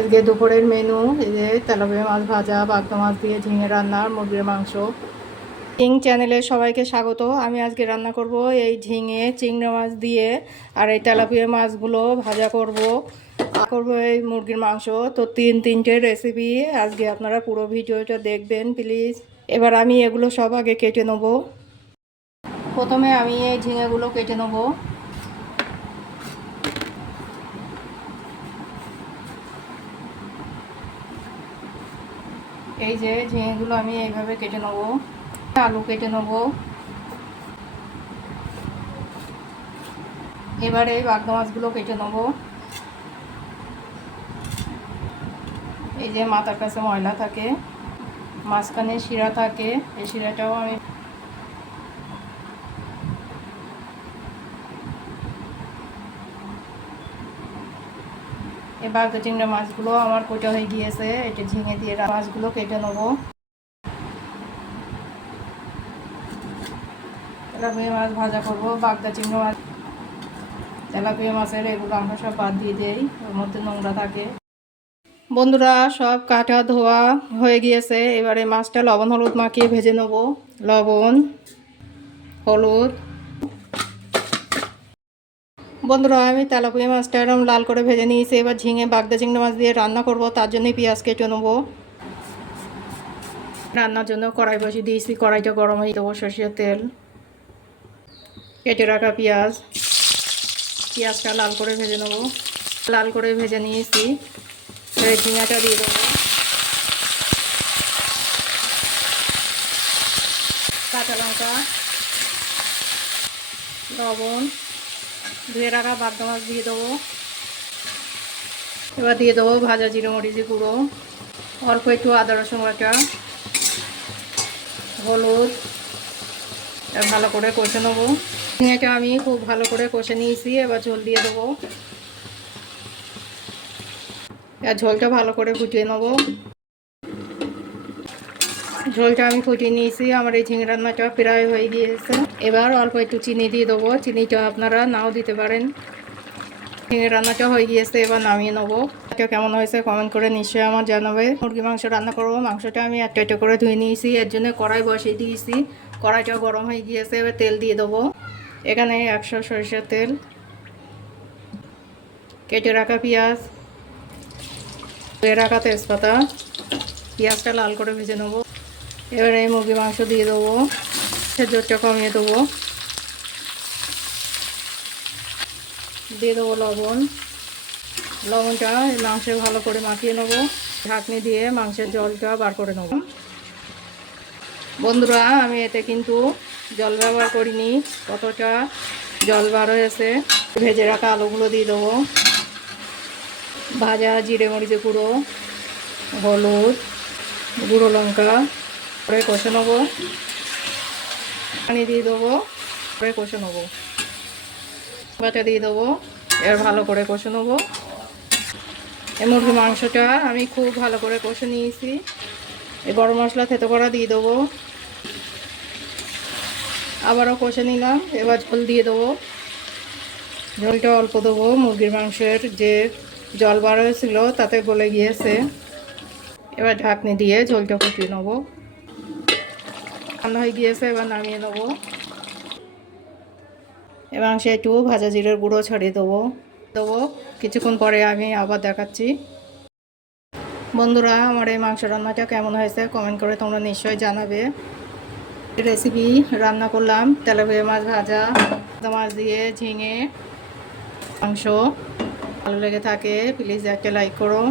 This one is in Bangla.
আজকে দুপুরের মেনু এই যে তেলাপিয়া মাছ ভাজা, বাগদা মাছ দিয়ে ঝিঙে রান্না, মুরগির মাংস। ঝিং চ্যানেলে সবাইকে স্বাগত। আমি আজকে রান্না করব এই ঝিঙে চিংড়ি মাছ দিয়ে, আর এই তেলাপিয়া মাছগুলো ভাজা করব এই মুরগির মাংস। তো তিনটে রেসিপি আজকে, আপনারা পুরো ভিডিওটা দেখবেন প্লিজ। এবার আমি এগুলো সব আগে কেটে নেব। প্রথমে আমি এই ঝিঙেগুলো কেটে নেব। এই যে ঝিঙেগুলো আমি এইভাবে কেটে নেব। আলু কেটে নেব। এবারে বাগদা মাছগুলো কেটে নেব। এই যে মাথার কাছে ময়লা থাকে, মাঝখানে শিরা থাকে, এই শিরাটাও আমি এই বাগদা চিংড়ি মাছগুলো আমার কোটা হয়ে গিয়েছে। এটা ঝিঙে দিয়ে মাছগুলো কেটে নেব। তেলাপিয়া মাছ ভাজা করব। বাগদা চিংড়ি মাছ, তেলাপিয়া মাছের এগুলো আমরা সব বাদ দিয়ে দিই, ওর মধ্যে নোংরা থাকে। বন্ধুরা, সব কাটা ধোয়া হয়ে গিয়েছে। এবারে মাছটা লবণ হলুদ মাখিয়ে ভেজে নেব। লবণ হলুদ। বন্ধুরা, আমি তেলাপিয়া মাছটা এরকম লাল করে ভেজে নিয়েছি। এবার ঝিঙে বাগদা চিংড়ি মাছ দিয়ে রান্না করব, তার জন্যই পেঁয়াজ কেটে নেব। রান্নার জন্য কড়াই বসিয়ে দিয়েছি। কড়াইটা গরম হয়ে দেবো সরষের তেল, কেটে রাখা পেঁয়াজটা লাল করে ভেজে নেব। লাল করে ভেজে নিয়েছি। ঝিঙাটা দিয়ে দেবো। কাঁচা লঙ্কা, লবণ, ধুয়ে রাখা বাগদা মাছ দিয়ে দেবো। এবার দিয়ে দেবো ভাজা জিরে মরিচি গুঁড়ো, অল্প একটু আদা রসুন বাটা, হলুদ। ভালো করে কষে নেবো। ঝিঙেটা আমি খুব ভালো করে কষে নিয়েছি। এবার ঝোল দিয়ে দেবো। আর ঝোলটা ভালো করে ফুটিয়ে নেবো। ঝোলটা আমি ফুটিয়ে নিয়েছি। আমার এই ঝিঙে রান্নাটা প্রায় হয়ে গিয়েছে। এবার অল্প একটু চিনি দিয়ে দেবো। চিনিটা আপনারা নাও দিতে পারেন। ঝিঙে রান্নাটা হয়ে গিয়েছে, এবার নামিয়ে নেবো। এটা কেমন হয়েছে কমেন্ট করে নিশ্চয়ই আমার জানাবে। মুরগি মাংস রান্না করবো। মাংসটা আমি একটা করে ধুয়ে নিয়েছি, এর জন্য কড়াই বসিয়ে দিয়েছি। কড়াইটা গরম হয়ে গিয়েছে। এবার তেল দিয়ে দেবো। এখানে 100 সরিষার তেল, কেটে রাখা পেঁয়াজ, ধুয়ে রাখা তেজপাতা। পেঁয়াজটা লাল করে ভেজে নেবো। এবারে এই মুরগি মাংস দিয়ে দেবো। জোরটা কমিয়ে দেবো। দিয়ে দেবো লবণ। লবণটা মাংসে ভালো করে মাখিয়ে নেবো। ঢাকনি দিয়ে মাংসের জলটা বার করে নেব। বন্ধুরা, আমি এতে কিন্তু জল ব্যবহার করিনি। কতটা জল বার হয়েছে। ভেজে রাখা আলুগুলো দিয়ে দেবো। ভাজা জিরে মরিচে গুঁড়ো, হলুদ, গুঁড়ো লঙ্কা করে কষে নেবো। পানি দিয়ে দেবো, করে কষে নেবো। বাটা দিয়ে দেবো। এর ভালো করে কষে নেবো। এই মুরগির মাংসটা আমি খুব ভালো করে কষে নিয়েছি। এই গরম মশলা থেতো করা দিয়ে দেবো। আবারও কষে নিলাম। এবার ঝোল দিয়ে দেবো। ঝোলটা অল্প দেবো। মুরগির মাংসের যে জল বার হয়েছিল তাতে গলে গিয়েছে। এবার ঢাকনি দিয়ে ঝোলটা ফুটিয়ে নেবো। রান্না হয়ে গিয়েছে, এবার নামিয়ে নেবো। এবং সে একটু ভাজা জিরের গুঁড়ো ছড়িয়ে দেবো। কিছুক্ষণ পরে আমি আবার দেখাচ্ছি। বন্ধুরা, আমার এই মাংস রান্নাটা কেমন হয়েছে কমেন্ট করে তোমরা নিশ্চয়ই জানাবে। রেসিপি রান্না করলাম তেলাপিয়া মাছ ভাজা, মাছ দিয়ে ঝিঙে মাংস। ভালো লেগে থাকে প্লিজ একটা লাইক করো।